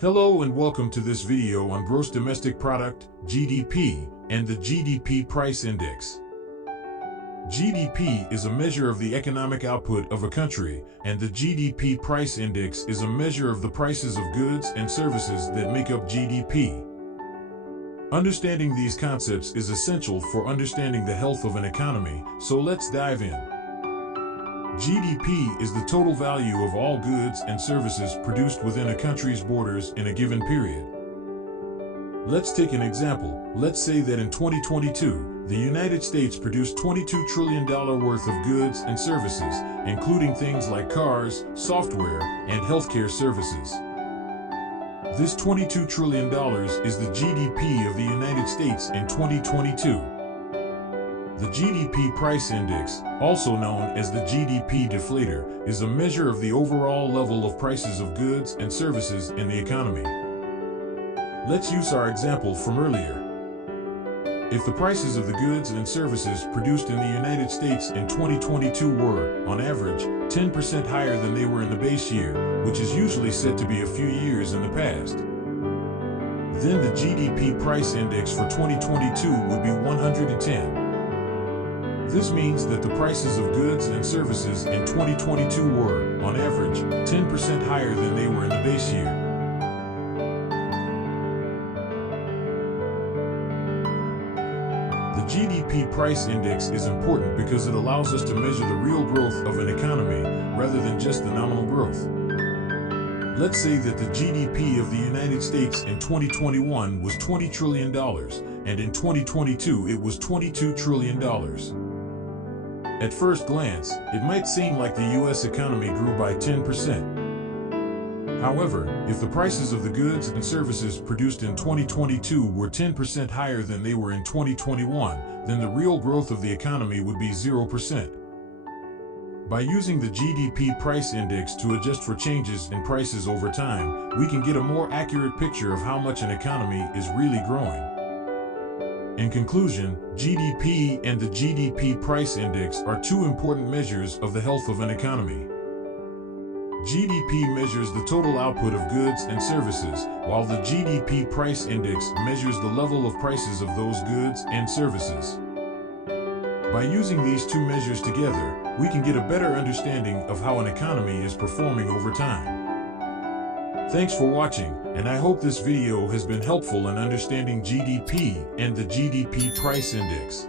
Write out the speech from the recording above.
Hello and welcome to this video on Gross Domestic Product, GDP, and the GDP Price Index. GDP is a measure of the economic output of a country, and the GDP Price Index is a measure of the prices of goods and services that make up GDP. Understanding these concepts is essential for understanding the health of an economy, so let's dive in. GDP is the total value of all goods and services produced within a country's borders in a given period. Let's take an example. Let's say that in 2022, the United States produced $22 trillion worth of goods and services, including things like cars, software, and healthcare services. This $22 trillion is the GDP of the United States in 2022. The GDP Price Index, also known as the GDP deflator, is a measure of the overall level of prices of goods and services in the economy. Let's use our example from earlier. If the prices of the goods and services produced in the United States in 2022 were, on average, 10% higher than they were in the base year, which is usually said to be a few years in the past, then the GDP Price Index for 2022 would be 110. This means that the prices of goods and services in 2022 were, on average, 10% higher than they were in the base year. The GDP Price Index is important because it allows us to measure the real growth of an economy rather than just the nominal growth. Let's say that the GDP of the United States in 2021 was $20 trillion, and in 2022 it was $22 trillion. At first glance, it might seem like the U.S. economy grew by 10%. However, if the prices of the goods and services produced in 2022 were 10% higher than they were in 2021, then the real growth of the economy would be 0%. By using the GDP Price Index to adjust for changes in prices over time, we can get a more accurate picture of how much an economy is really growing. In conclusion, GDP and the GDP Price Index are two important measures of the health of an economy. GDP measures the total output of goods and services, while the GDP Price Index measures the level of prices of those goods and services. By using these two measures together, we can get a better understanding of how an economy is performing over time. Thanks for watching, and I hope this video has been helpful in understanding GDP and the GDP Price Index.